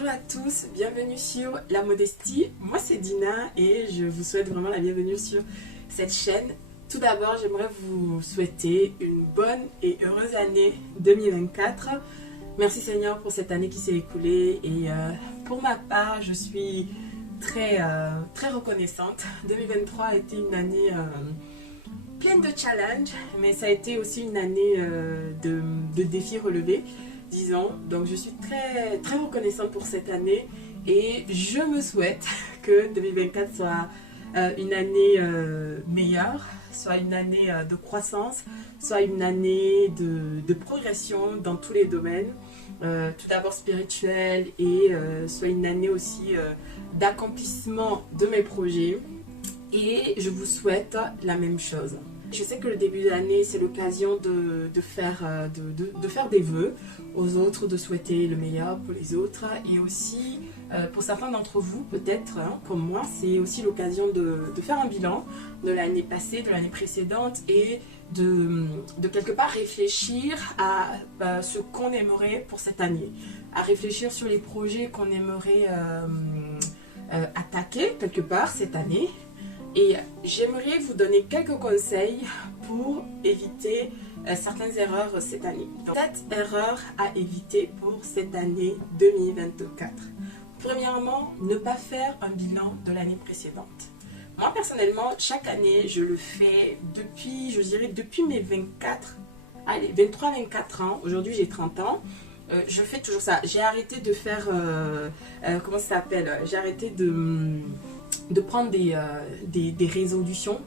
Bonjour à tous, bienvenue sur La Modestie. Moi c'est Dina et je vous souhaite vraiment la bienvenue sur cette chaîne. Tout d'abord, j'aimerais vous souhaiter une bonne et heureuse année 2024. Merci Seigneur pour cette année qui s'est écoulée et pour ma part, je suis très reconnaissante. 2023 a été une année pleine de challenges, mais ça a été aussi une année de défis relevés, disons. Donc je suis très reconnaissante pour cette année et je me souhaite que 2024 soit une année meilleure, soit une année de croissance, soit une année de progression dans tous les domaines, tout d'abord spirituel et soit une année aussi d'accomplissement de mes projets. Et je vous souhaite la même chose. Je sais que le début de l'année, c'est l'occasion de faire des vœux aux autres, de souhaiter le meilleur pour les autres. Et aussi, pour certains d'entre vous, peut-être, comme moi, c'est aussi l'occasion de faire un bilan de l'année passée, de l'année précédente et de quelque part réfléchir à ce qu'on aimerait pour cette année. À réfléchir sur les projets qu'on aimerait attaquer quelque part cette année. Et j'aimerais vous donner quelques conseils pour éviter certaines erreurs cette année. Donc, 7 erreurs à éviter pour cette année 2024. Premièrement, ne pas faire un bilan de l'année précédente. Moi personnellement, chaque année, je le fais depuis, je dirais, depuis mes 23-24 ans. Aujourd'hui, j'ai 30 ans. Je fais toujours ça. J'ai arrêté de faire, comment ça s'appelle? J'ai arrêté de prendre des résolutions,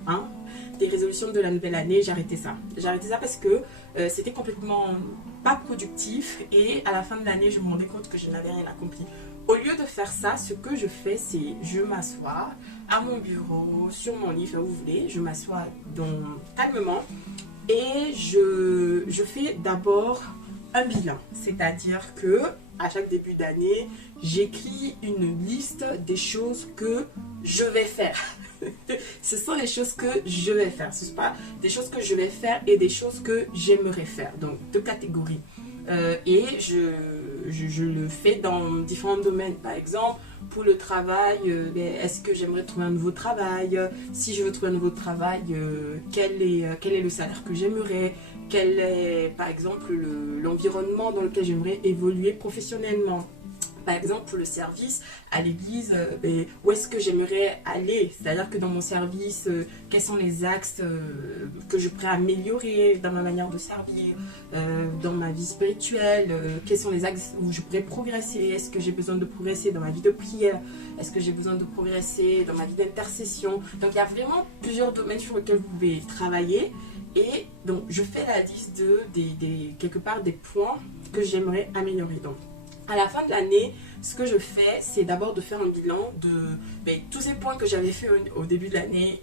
des résolutions de la nouvelle année. J'ai arrêté ça. J'ai arrêté ça parce que c'était complètement pas productif et à la fin de l'année, je me rendais compte que je n'avais rien accompli. Au lieu de faire ça, ce que je fais, c'est je m'assois à mon bureau, sur mon lit, où vous voulez, je m'assois calmement et je fais d'abord un bilan, c'est-à-dire que à chaque début d'année, j'écris une liste des choses que je vais faire. Ce sont les choses que je vais faire. Ce ne sont pas des choses que je vais faire et des choses que j'aimerais faire. Donc, 2 catégories. Et je le fais dans différents domaines. Par exemple, pour le travail, est-ce que j'aimerais trouver un nouveau travail? Si je veux trouver un nouveau travail, quel est le salaire que j'aimerais? Quel est, par exemple, l'environnement dans lequel j'aimerais évoluer professionnellement? Par exemple, pour le service à l'église, où est-ce que j'aimerais aller? C'est-à-dire que dans mon service, quels sont les axes que je pourrais améliorer dans ma manière de servir, dans ma vie spirituelle, quels sont les axes où je pourrais progresser? Est-ce que j'ai besoin de progresser dans ma vie de prière? Est-ce que j'ai besoin de progresser dans ma vie d'intercession? Donc, il y a vraiment plusieurs domaines sur lesquels vous pouvez travailler. Et donc, je fais la liste quelque part des points que j'aimerais améliorer. Donc, à la fin de l'année, ce que je fais, c'est d'abord de faire un bilan de tous ces points que j'avais fait au début de l'année,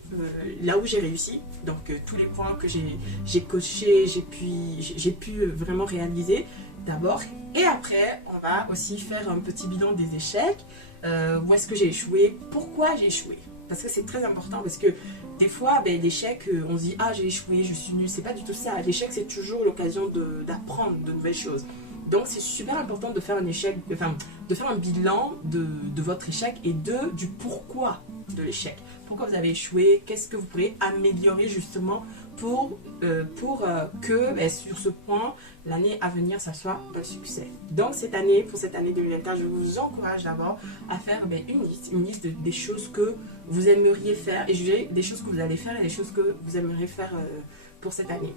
là où j'ai réussi. Donc, tous les points que j'ai cochés, j'ai pu vraiment réaliser d'abord. Et après, on va aussi faire un petit bilan des échecs. Où est-ce que j'ai échoué? Pourquoi j'ai échoué? Parce que c'est très important, parce que des fois, l'échec, on se dit « Ah, j'ai échoué, je suis nul ». C'est pas du tout ça. L'échec, c'est toujours l'occasion d'apprendre de nouvelles choses. Donc, c'est super important de faire un échec, de faire un bilan de votre échec et du pourquoi de l'échec. Pourquoi vous avez échoué? Qu'est-ce que vous pourrez améliorer justement pour que sur ce point, l'année à venir, ça soit un succès. Donc, pour cette année 2024, je vous encourage d'abord à faire une liste des choses que vous aimeriez faire et juger des choses que vous allez faire et des choses que vous aimeriez faire pour cette année.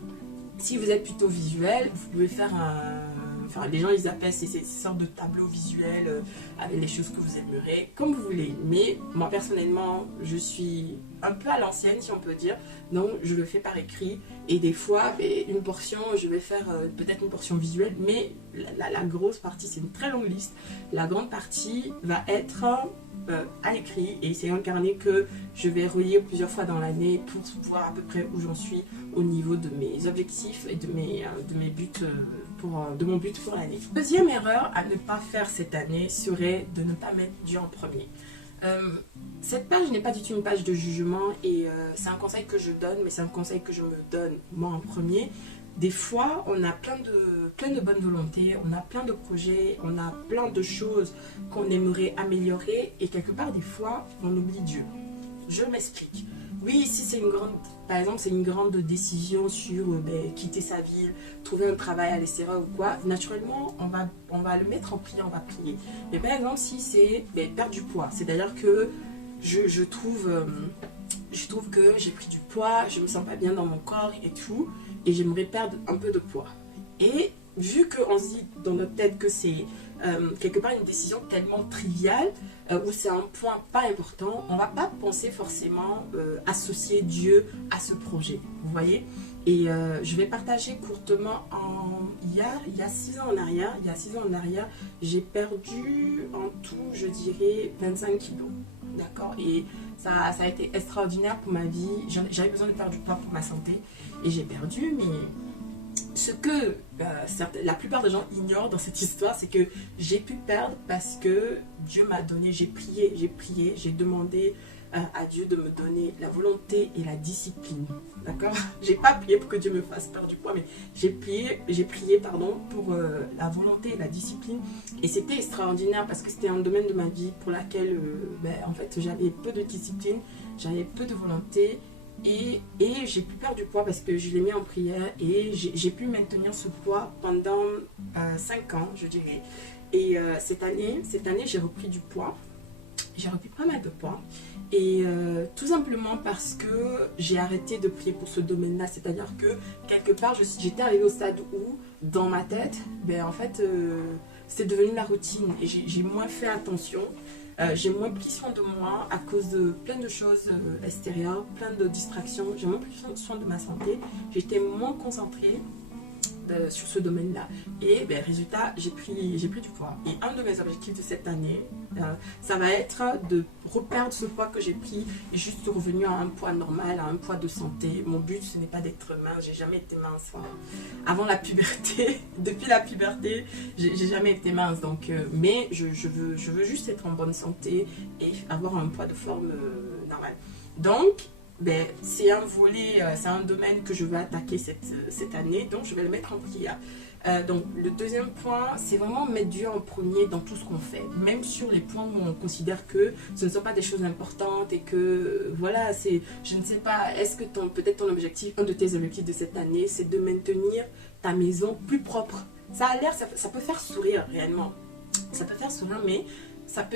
Si vous êtes plutôt visuel, vous pouvez faire les gens ils appellent ces sortes de tableaux visuels avec les choses que vous aimeriez, comme vous voulez. Mais moi personnellement, je suis un peu à l'ancienne si on peut dire, donc je le fais par écrit. Et des fois, une portion, je vais faire peut-être une portion visuelle, mais la grosse partie, c'est une très longue liste. La grande partie va être à l'écrit et c'est un carnet que je vais relire plusieurs fois dans l'année pour voir à peu près où j'en suis au niveau de mes objectifs et de mes buts de mon but pour l'année. Deuxième erreur à ne pas faire cette année serait de ne pas mettre Dieu en premier. Cette page n'est pas du tout une page de jugement et c'est un conseil que je donne, mais c'est un conseil que je me donne moi en premier. des fois, on a plein de bonnes volontés, on a plein de projets, on a plein de choses qu'on aimerait améliorer et quelque part, des fois, on oublie Dieu. Je m'explique. Oui, si c'est une grande, par exemple, c'est une grande décision sur quitter sa ville, trouver un travail à l'extérieur ou quoi, naturellement, on va le mettre en prière, on va prier. Mais par exemple, si c'est perdre du poids, c'est-à-dire que je trouve que j'ai pris du poids, je me sens pas bien dans mon corps et tout, et j'aimerais perdre un peu de poids. Et vu qu'on se dit dans notre tête que c'est quelque part une décision tellement triviale, où c'est un point pas important, on va pas penser forcément associer Dieu à ce projet, vous voyez. Et je vais partager courtement, il y a 6 ans en arrière, j'ai perdu en tout, je dirais, 25 kilos, d'accord. Et ça a été extraordinaire pour ma vie, j'avais besoin de perdre du poids pour ma santé, et j'ai perdu, mais ce que la plupart des gens ignorent dans cette histoire, c'est que j'ai pu perdre parce que Dieu m'a donné, j'ai prié, j'ai demandé à Dieu de me donner la volonté et la discipline, d'accord. J'ai pas prié pour que Dieu me fasse perdre du poids, mais j'ai prié pardon, pour la volonté et la discipline, et c'était extraordinaire parce que c'était un domaine de ma vie pour laquelle en fait j'avais peu de discipline, j'avais peu de volonté. Et j'ai pu perdre du poids parce que je l'ai mis en prière et j'ai pu maintenir ce poids pendant 5 ans, je dirais. Et cette année j'ai repris du poids. J'ai repris pas mal de poids. Et tout simplement parce que j'ai arrêté de prier pour ce domaine-là. C'est-à-dire que quelque part, j'étais arrivée au stade où, dans ma tête, en fait, c'est devenu la routine. Et j'ai moins fait attention. J'ai moins pris soin de moi à cause de plein de choses extérieures, plein de distractions. J'ai moins pris soin de ma santé. J'étais moins concentrée sur ce domaine-là. Et résultat, j'ai pris du poids. Et un de mes objectifs de cette année, ça va être de reperdre ce poids que j'ai pris et juste revenir à un poids normal, à un poids de santé. Mon but, ce n'est pas d'être mince. J'ai jamais été mince avant la puberté. Depuis la puberté, j'ai jamais été mince. Donc, mais je veux juste être en bonne santé et avoir un poids de forme normal. Donc, c'est un volet, c'est un domaine que je vais attaquer cette année, donc je vais le mettre en prière. Donc le deuxième point, c'est vraiment mettre Dieu en premier dans tout ce qu'on fait, même sur les points où on considère que ce ne sont pas des choses importantes et que voilà, je ne sais pas, est-ce que peut-être ton objectif, un de tes objectifs de cette année, c'est de maintenir ta maison plus propre. Ça a l'air, ça peut faire sourire réellement, ça peut faire sourire, mais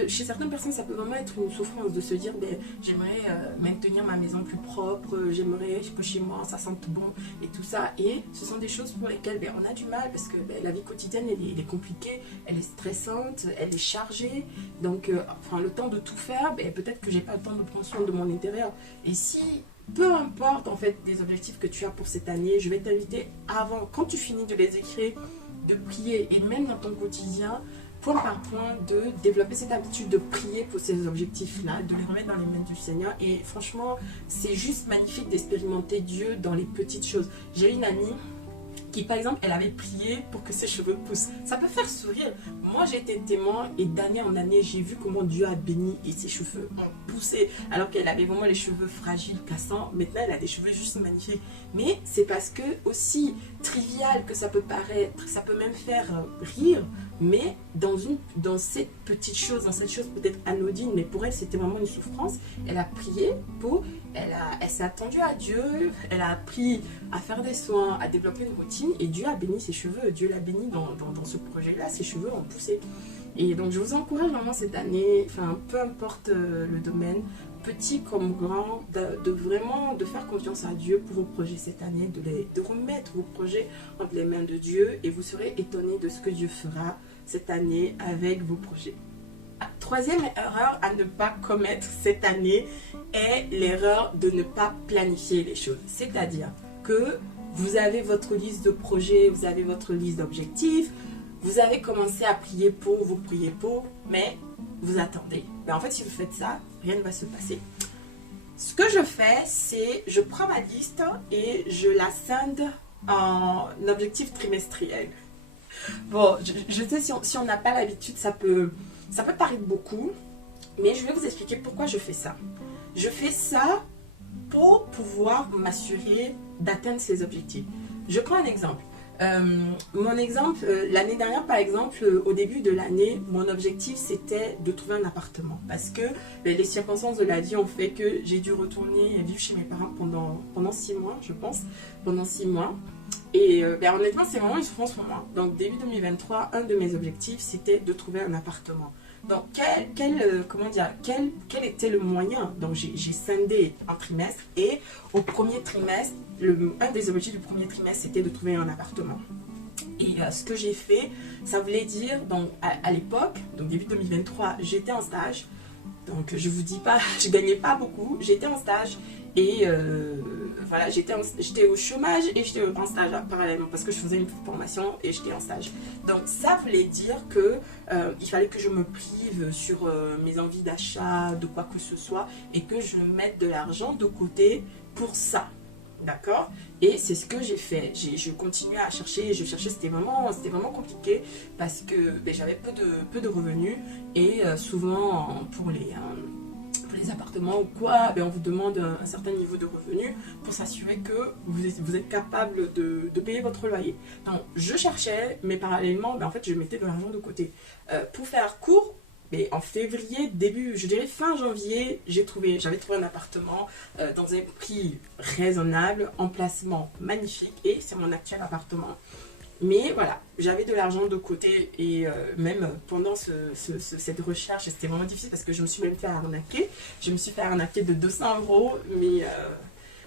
chez certaines personnes, ça peut vraiment être une souffrance de se dire j'aimerais maintenir ma maison plus propre, j'aimerais que chez moi ça sente bon et tout ça. Et ce sont des choses pour lesquelles on a du mal parce que la vie quotidienne elle est compliquée, elle est stressante, elle est chargée. Donc, le temps de tout faire, peut-être que j'ai pas le temps de prendre soin de mon intérieur. Et si, peu importe en fait des objectifs que tu as pour cette année, je vais t'inviter avant, quand tu finis de les écrire, de prier et même dans ton quotidien, point par point, de développer cette habitude de prier pour ces objectifs-là, de les remettre dans les mains du Seigneur. Et franchement, c'est juste magnifique d'expérimenter Dieu dans les petites choses. J'ai une amie qui, par exemple, elle avait prié pour que ses cheveux poussent. Ça peut faire sourire. Moi, j'ai été témoin et d'année en année, j'ai vu comment Dieu a béni et ses cheveux ont poussé. Alors qu'elle avait vraiment les cheveux fragiles, cassants. Maintenant, elle a des cheveux juste magnifiques. Mais c'est parce que, aussi trivial que ça peut paraître, ça peut même faire rire. Mais dans cette petite chose, dans cette chose peut-être anodine, mais pour elle c'était vraiment une souffrance, elle a prié elle s'est attendue à Dieu, elle a appris à faire des soins, à développer une routine et Dieu a béni ses cheveux, Dieu l'a béni dans ce projet-là, ses cheveux ont poussé. Et donc je vous encourage vraiment cette année, peu importe le domaine, petit comme grand, de faire confiance à Dieu pour vos projets cette année, de remettre vos projets entre les mains de Dieu et vous serez étonnés de ce que Dieu fera cette année avec vos projets. Troisième erreur à ne pas commettre cette année est l'erreur de ne pas planifier les choses. C'est-à-dire que vous avez votre liste de projets, vous avez votre liste d'objectifs, vous avez commencé à prier pour, vous priez pour, mais vous attendez. En fait, si vous faites ça, rien ne va se passer. Ce que je fais, c'est je prends ma liste et je la scinde en objectifs trimestriels. Bon, je sais, si on n'a pas l'habitude, ça peut paraître beaucoup, mais je vais vous expliquer pourquoi je fais ça. Je fais ça pour pouvoir m'assurer d'atteindre ces objectifs. Je prends un exemple. Mon exemple, l'année dernière par exemple, au début de l'année, mon objectif c'était de trouver un appartement parce que les circonstances de la vie ont fait que j'ai dû retourner vivre chez mes parents pendant 6 mois, je pense, pendant 6 mois. Et honnêtement, c'est vraiment une souffrance pour moi. Donc début 2023, un de mes objectifs c'était de trouver un appartement. Donc comment dire, quel était le moyen? Donc j'ai scindé un trimestre et au premier trimestre, un des objectifs du premier trimestre c'était de trouver un appartement. Et ce que j'ai fait, ça voulait dire, donc à l'époque, donc début 2023, j'étais en stage. Donc je vous dis pas, je gagnais pas beaucoup, j'étais en stage et voilà, j'étais au chômage et j'étais en stage parallèlement parce que je faisais une formation et j'étais en stage. Donc ça voulait dire que il fallait que je me prive sur mes envies d'achat, de quoi que ce soit et que je mette de l'argent de côté pour ça. D'accord? Et c'est ce que j'ai fait. Je continuais à chercher, c'était vraiment compliqué parce que j'avais peu de revenus et souvent pour les appartements ou quoi, on vous demande un certain niveau de revenus pour s'assurer que vous êtes capable de payer votre loyer. Donc je cherchais, mais parallèlement, en fait je mettais de l'argent de côté. Pour faire court, mais en février, je dirais fin janvier, j'avais trouvé un appartement dans un prix raisonnable, emplacement magnifique et c'est mon actuel appartement. Mais voilà, j'avais de l'argent de côté et même pendant cette recherche, c'était vraiment difficile parce que je me suis même fait arnaquer. Je me suis fait arnaquer de 200 €, mais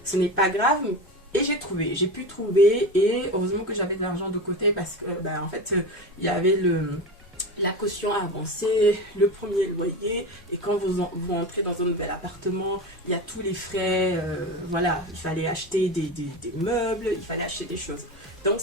ce n'est pas grave. Et j'ai pu trouver et heureusement que j'avais de l'argent de côté parce que en fait, il y avait la caution avancée, le premier loyer, et quand vous entrez dans un nouvel appartement, il y a tous les frais, voilà, il fallait acheter des meubles, il fallait acheter des choses. Donc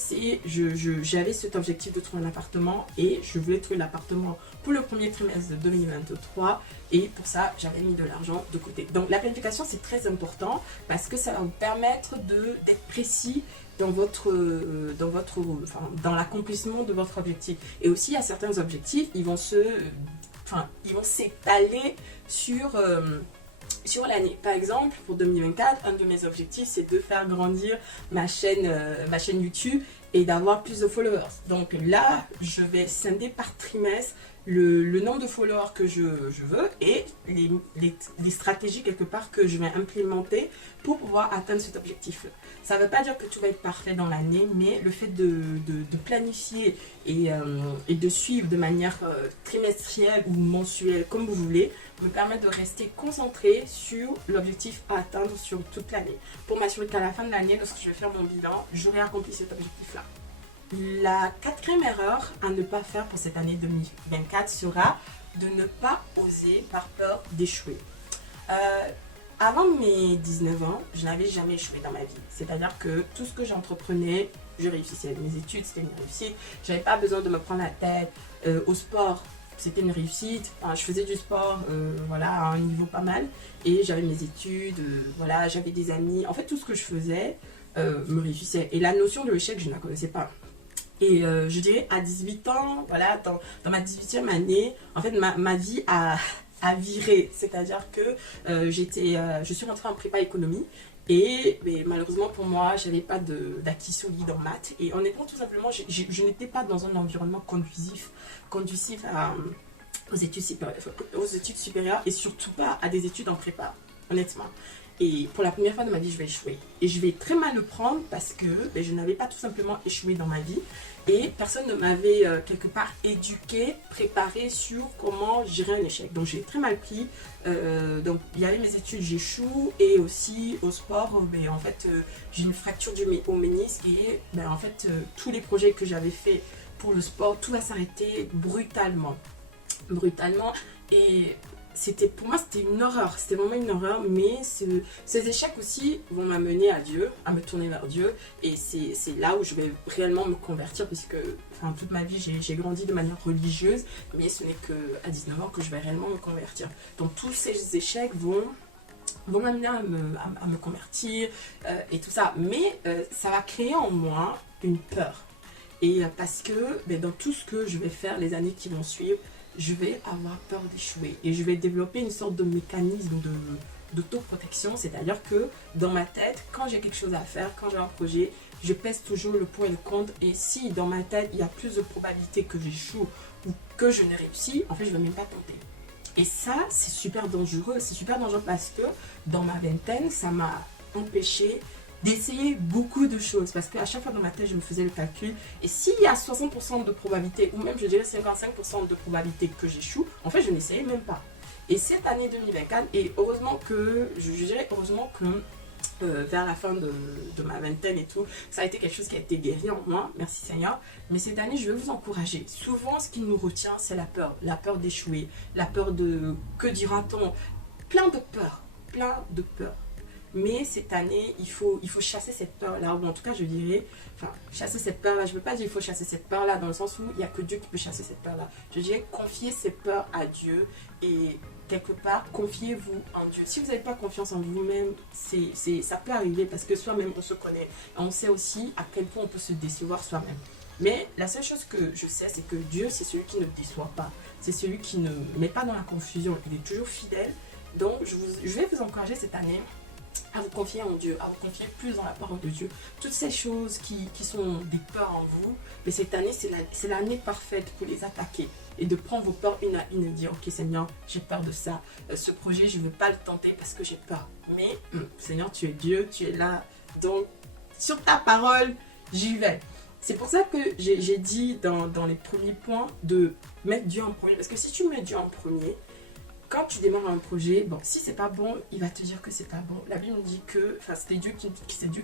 j'avais cet objectif de trouver un appartement et je voulais trouver l'appartement pour le premier trimestre de 2023 et pour ça j'avais mis de l'argent de côté. Donc la planification c'est très important parce que ça va vous permettre d'être précis dans dans l'accomplissement de votre objectif. Et aussi, il y a certains objectifs, ils vont s'étaler sur l'année. Par exemple, pour 2024, un de mes objectifs, c'est de faire grandir ma chaîne YouTube et d'avoir plus de followers. Donc là, je vais scinder par trimestre le nombre de followers que je veux et les stratégies quelque part que je vais implémenter pour pouvoir atteindre cet objectif-là. Ça ne veut pas dire que tout va être parfait dans l'année, mais le fait de planifier et de suivre de manière trimestrielle ou mensuelle, comme vous voulez, me permet de rester concentré sur l'objectif à atteindre sur toute l'année. Pour m'assurer qu'à la fin de l'année, lorsque je vais faire mon bilan, j'aurai accompli cet objectif-là. La quatrième erreur à ne pas faire pour cette année 2024 sera de ne pas oser par peur d'échouer. Avant mes 19 ans, je n'avais jamais échoué dans ma vie. C'est-à-dire que tout ce que j'entreprenais, je réussissais. Mes études, c'était une réussite. Je n'avais pas besoin de me prendre la tête. Au sport, c'était une réussite. Enfin, je faisais du sport voilà, à un niveau pas mal. Et j'avais mes études, voilà, j'avais des amis. En fait, tout ce que je faisais me réussissait. Et la notion de l'échec, je ne la connaissais pas. Et je dirais à 18 ans, voilà, dans ma 18e année, en fait, ma vie a viré. C'est-à-dire que je suis rentrée en prépa économie et mais malheureusement pour moi, je n'avais pas d'acquis solide en maths. Et honnêtement, tout simplement, je n'étais pas dans un environnement conducif aux études supérieures et surtout pas à des études en prépa, honnêtement. Et pour la première fois de ma vie, je vais échouer. Et je vais très mal le prendre parce que je n'avais pas tout simplement échoué dans ma vie. Et personne ne m'avait quelque part éduqué, préparé sur comment gérer un échec. Donc j'ai très mal pris. Donc il y avait mes études, j'échoue. Et aussi au sport, en fait, j'ai une fracture au ménisque. Et en fait, tous les projets que j'avais faits pour le sport, tout va s'arrêter brutalement. Et pour moi c'était une horreur, c'était vraiment une horreur, mais ces échecs aussi vont m'amener à Dieu, à me tourner vers Dieu, et c'est là où je vais réellement me convertir, puisque toute ma vie j'ai grandi de manière religieuse, mais ce n'est qu'à 19 ans que je vais réellement me convertir. Donc tous ces échecs vont m'amener à me convertir et tout ça, mais ça va créer en moi une peur, et parce que dans tout ce que je vais faire les années qui vont suivre, je vais avoir peur d'échouer et je vais développer une sorte de mécanisme d'autoprotection, c'est-à-dire que dans ma tête, quand j'ai quelque chose à faire, quand j'ai un projet, je pèse toujours le pour et le contre. Et si dans ma tête, il y a plus de probabilité que j'échoue ou que je ne réussis, en fait, je ne vais même pas tenter. Et ça, c'est super dangereux. C'est super dangereux parce que dans ma vingtaine, ça m'a empêché d'essayer beaucoup de choses. Parce qu'à chaque fois dans ma tête, je me faisais le calcul. Et s'il y a 60% de probabilité, ou même je dirais 55% de probabilité que j'échoue, en fait, je n'essayais même pas. Et cette année 2024, et heureusement que, je dirais heureusement que vers la fin de ma vingtaine et tout, ça a été quelque chose qui a été guéri en moi, merci Seigneur. Mais cette année, je vais vous encourager. Souvent, ce qui nous retient, c'est la peur d'échouer, la peur de que dira-t-on, plein de peurs, plein de peurs. Mais cette année, il faut chasser cette peur-là, ou en tout cas, je dirais, enfin, chasser cette peur-là. Je ne veux pas dire qu'il faut chasser cette peur-là, dans le sens où il n'y a que Dieu qui peut chasser cette peur-là. Je dirais, confier ces peurs à Dieu et quelque part, confiez-vous en Dieu. Si vous n'avez pas confiance en vous-même, ça peut arriver parce que soi-même, on se connaît. On sait aussi à quel point on peut se décevoir soi-même. Mais la seule chose que je sais, c'est que Dieu, c'est celui qui ne déçoit pas. C'est celui qui ne met pas dans la confusion. Il est toujours fidèle. Donc, je vais vous encourager cette année à vous confier en Dieu, à vous confier plus dans la parole de Dieu. Toutes ces choses qui sont des peurs en vous, mais cette année, c'est l'année parfaite pour les attaquer et de prendre vos peurs une à une et dire, ok Seigneur, j'ai peur de ça, ce projet, je ne veux pas le tenter parce que j'ai peur. Mais Seigneur, tu es Dieu, tu es là, donc sur ta parole, j'y vais. C'est pour ça que j'ai dit dans les premiers points de mettre Dieu en premier, parce que si tu mets Dieu en premier, quand tu démarres un projet, bon, si c'est pas bon, il va te dire que c'est pas bon. La Bible dit que, enfin, c'est Dieu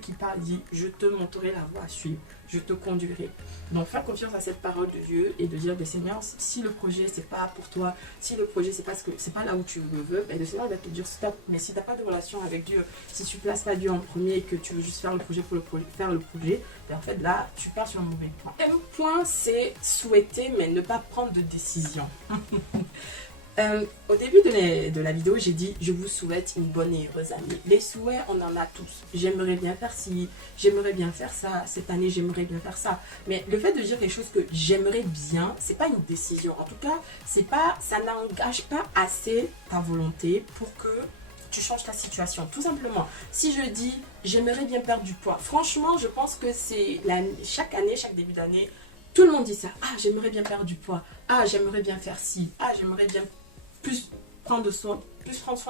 qui parle, il dit, je te montrerai la voie à suivre, je te conduirai. Donc, faire confiance à cette parole de Dieu et de dire, ben, Seigneur, si le projet c'est pas pour toi, si le projet c'est pas là où tu le veux, ben, le Seigneur va te dire stop. Mais si tu n'as pas de relation avec Dieu, si tu places pas Dieu en premier et que tu veux juste faire le projet pour faire le projet, ben, en fait là, tu pars sur un mauvais point. Un point, c'est souhaiter mais ne pas prendre de décision. Au début de la vidéo, j'ai dit je vous souhaite une bonne et heureuse année. Les souhaits, on en a tous. J'aimerais bien faire ci, j'aimerais bien faire ça, cette année j'aimerais bien faire ça. Mais le fait de dire quelque chose que j'aimerais bien, c'est pas une décision. En tout cas, ça n'engage pas assez ta volonté pour que tu changes ta situation. Tout simplement, si je dis j'aimerais bien perdre du poids, franchement, je pense que c'est chaque année, chaque début d'année, tout le monde dit ça. Ah, j'aimerais bien perdre du poids. Ah, j'aimerais bien faire ci. Ah, j'aimerais bien plus prendre soin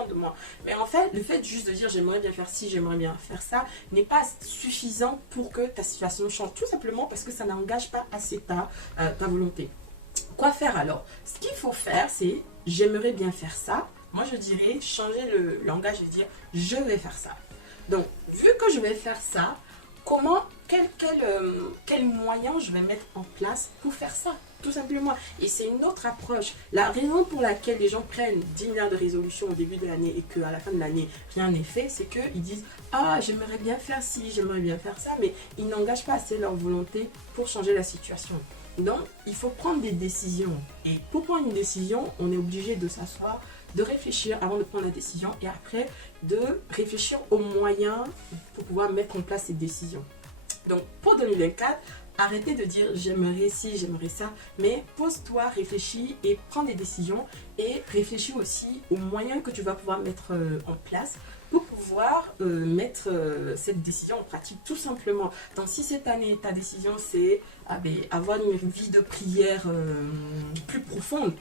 de moi. Mais en fait, le fait juste de dire j'aimerais bien faire ci, j'aimerais bien faire ça, n'est pas suffisant pour que ta situation change. Tout simplement parce que ça n'engage pas assez ta volonté. Quoi faire alors? Ce qu'il faut faire, c'est j'aimerais bien faire ça. Moi, je dirais changer le langage et dire je vais faire ça. Donc, vu que je vais faire ça, quel moyen je vais mettre en place pour faire ça? Tout simplement. Et c'est une autre approche. La raison pour laquelle les gens prennent 10 milliards de résolutions au début de l'année et qu'à la fin de l'année, rien n'est fait, c'est qu'ils disent « Ah, j'aimerais bien faire ci, j'aimerais bien faire ça », mais ils n'engagent pas assez leur volonté pour changer la situation. Donc, il faut prendre des décisions. Et pour prendre une décision, on est obligé de s'asseoir, de réfléchir avant de prendre la décision et après de réfléchir aux moyens pour pouvoir mettre en place ces décisions. Donc, pour 2024, arrêtez de dire j'aimerais ci, j'aimerais ça, mais pose-toi, réfléchis et prends des décisions et réfléchis aussi aux moyens que tu vas pouvoir mettre en place pour pouvoir mettre cette décision en pratique tout simplement. Donc si cette année ta décision c'est avoir une vie de prière plus profonde,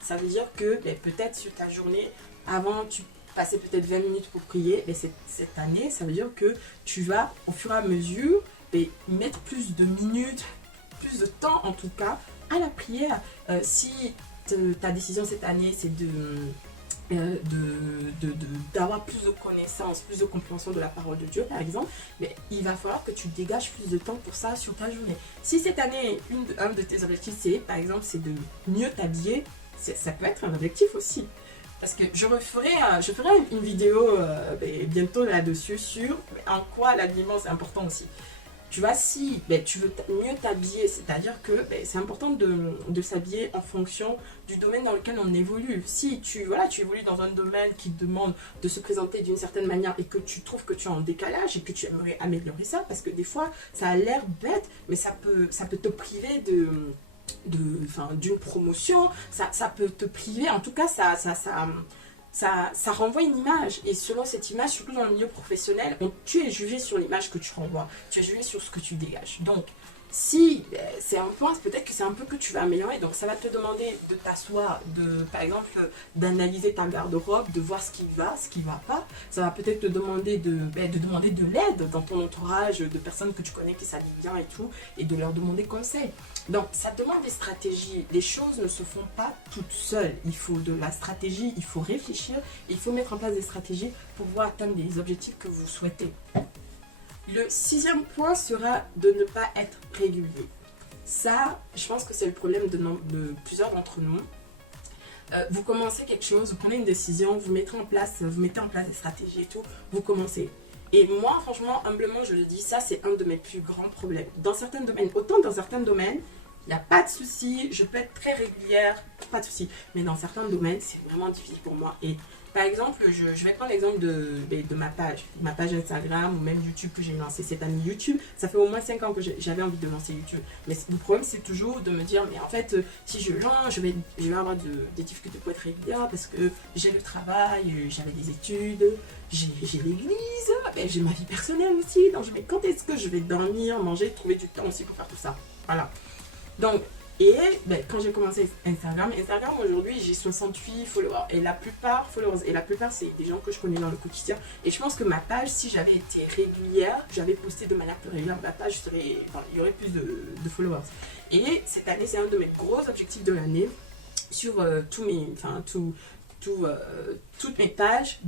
ça veut dire que peut-être sur ta journée, avant tu passais peut-être 20 minutes pour prier, cette année ça veut dire que tu vas au fur et à mesure mettre plus de minutes, plus de temps en tout cas à la prière. Si ta décision cette année c'est d'avoir plus de connaissances, plus de compréhension de la parole de Dieu par exemple, mais il va falloir que tu dégages plus de temps pour ça sur ta journée. Si cette année, un de tes objectifs c'est par exemple c'est de mieux t'habiller, ça peut être un objectif aussi. Parce que je ferai une vidéo bientôt là-dessus sur en quoi l'habillement c'est important aussi. Tu vois, si tu veux mieux t'habiller, c'est-à-dire que c'est important de s'habiller en fonction du domaine dans lequel on évolue. Si tu évolues dans un domaine qui demande de se présenter d'une certaine manière et que tu trouves que tu es en décalage et que tu aimerais améliorer ça, parce que des fois, ça a l'air bête, mais ça peut te priver d'une promotion, ça peut te priver, en tout cas, ça renvoie une image. Et selon cette image, surtout dans le milieu professionnel, tu es jugé sur l'image que tu renvoies. Tu es jugé sur ce que tu dégages. Donc, si c'est un point, peut-être que c'est un peu que tu vas améliorer. Donc, ça va te demander de t'asseoir, par exemple, d'analyser ta garde-robe, de voir ce qui va pas. Ça va peut-être te demander de demander de l'aide dans ton entourage, de personnes que tu connais qui s'habillent bien et tout, et de leur demander conseil. Donc, ça demande des stratégies. Les choses ne se font pas toutes seules. Il faut de la stratégie, il faut réfléchir, il faut mettre en place des stratégies pour pouvoir atteindre les objectifs que vous souhaitez. Le 6e point sera de ne pas être régulier. Ça, je pense que c'est le problème de plusieurs d'entre nous. Vous commencez quelque chose, vous prenez une décision, vous mettez en place des stratégies et tout, vous commencez. Et moi, franchement, humblement, je le dis, ça, c'est un de mes plus grands problèmes. Dans certains domaines, il n'y a pas de souci, je peux être très régulière, pas de souci. Mais dans certains domaines, c'est vraiment difficile pour moi. Et par exemple, je vais prendre l'exemple de ma page Instagram ou même YouTube que j'ai lancé cette année. YouTube, ça fait au moins 5 ans que j'avais envie de lancer YouTube. Mais le problème, c'est toujours de me dire, mais en fait, si je lance, je vais avoir des difficultés pour être régulière parce que j'ai le travail, j'avais des études, j'ai l'église, j'ai ma vie personnelle aussi. Donc, mais quand est-ce que je vais dormir, manger, trouver du temps aussi pour faire tout ça? Voilà. Donc, quand j'ai commencé Instagram aujourd'hui j'ai 68 followers et la plupart c'est des gens que je connais dans le quotidien. Et je pense que ma page, si j'avais été régulière, j'avais posté de manière plus régulière, ma page il y aurait plus de followers. Et cette année, c'est un de mes gros objectifs de l'année sur toutes mes pages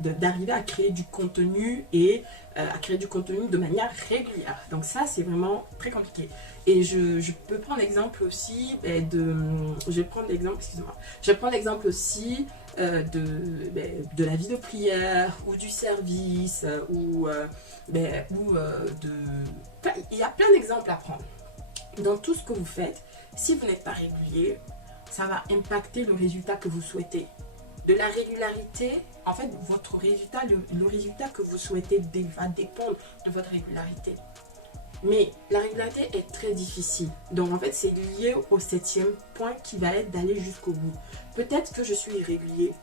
d'arriver à créer du contenu et à créer du contenu de manière régulière. Donc ça, c'est vraiment très compliqué. Et je peux prendre l'exemple aussi je vais prendre l'exemple aussi de la vie de prière ou du service il y a plein d'exemples à prendre. Dans tout ce que vous faites, si vous n'êtes pas régulier, ça va impacter le résultat que vous souhaitez. De la régularité, en fait, votre résultat, le résultat que vous souhaitez va dépendre de votre régularité. Mais la régularité est très difficile. Donc, en fait, c'est lié au 7e point qui va être d'aller jusqu'au bout. Peut-être que je suis irrégulier.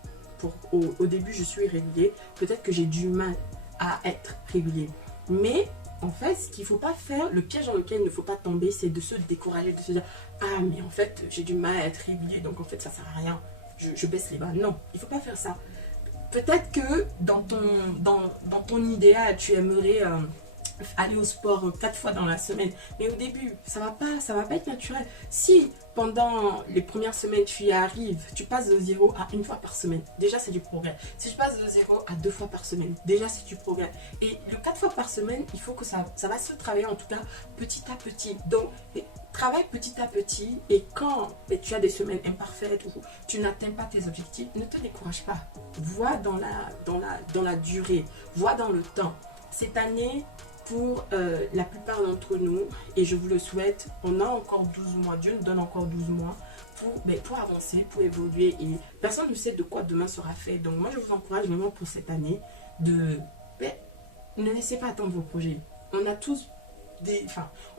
Au début, je suis irrégulier. Peut-être que j'ai du mal à être régulier. Mais en fait, ce qu'il ne faut pas faire, le piège dans lequel il ne faut pas tomber, c'est de se décourager, de se dire « Ah, mais en fait, j'ai du mal à être régulier, donc en fait, ça ne sert à rien. Je baisse les bras. » Non, il ne faut pas faire ça. Peut-être que dans ton idéal, tu aimerais aller au sport 4 fois dans la semaine. Mais au début, ça va pas être naturel. Si pendant les premières semaines, tu y arrives, tu passes de 0 à 1 fois par semaine, déjà c'est du progrès. Si tu passes de 0 à 2 fois par semaine, déjà c'est du progrès. Et le 4 fois par semaine, il faut que ça va se travailler en tout cas petit à petit. Donc, travaille petit à petit et quand tu as des semaines imparfaites ou tu n'atteins pas tes objectifs, ne te décourage pas. Vois dans la durée, vois dans le temps. Cette année, pour la plupart d'entre nous, et je vous le souhaite, on a encore 12 mois, Dieu nous donne encore 12 mois pour avancer, pour évoluer, et personne ne sait de quoi demain sera fait. Donc moi je vous encourage vraiment pour cette année ne laissez pas attendre vos projets. On a tous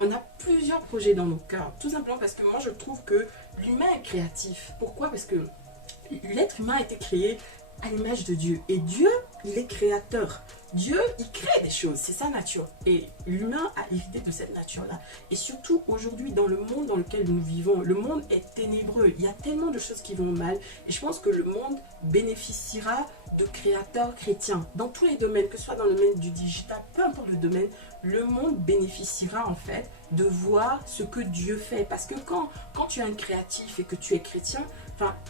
on a plusieurs projets dans nos cœurs, tout simplement parce que moi je trouve que l'humain est créatif. Pourquoi? Parce que l'être humain a été créé à l'image de Dieu. Et Dieu, il est créateur. Dieu, il crée des choses, c'est sa nature. Et l'humain a hérité de cette nature-là. Et surtout, aujourd'hui, dans le monde dans lequel nous vivons, le monde est ténébreux. Il y a tellement de choses qui vont mal. Et je pense que le monde bénéficiera de créateurs chrétiens. Dans tous les domaines, que ce soit dans le domaine du digital, peu importe le domaine, le monde bénéficiera en fait de voir ce que Dieu fait. Parce que quand tu es un créatif et que tu es chrétien,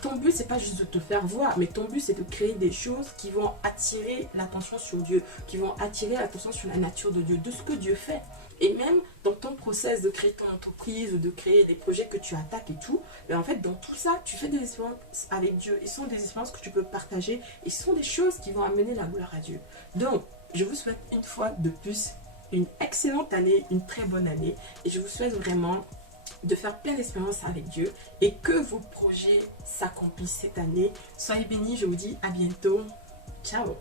ton but, c'est pas juste de te faire voir, mais ton but, c'est de créer des choses qui vont attirer l'attention sur Dieu, qui vont attirer l'attention sur la nature de Dieu, de ce que Dieu fait. Et même dans ton process de créer ton entreprise, de créer des projets que tu attaques et tout, en fait, dans tout ça, tu fais des expériences avec Dieu. Et ce sont des expériences que tu peux partager et ce sont des choses qui vont amener la gloire à Dieu. Donc, je vous souhaite une fois de plus une excellente année, une très bonne année. Et je vous souhaite vraiment de faire plein d'expériences avec Dieu et que vos projets s'accomplissent cette année. Soyez bénis, je vous dis à bientôt. Ciao!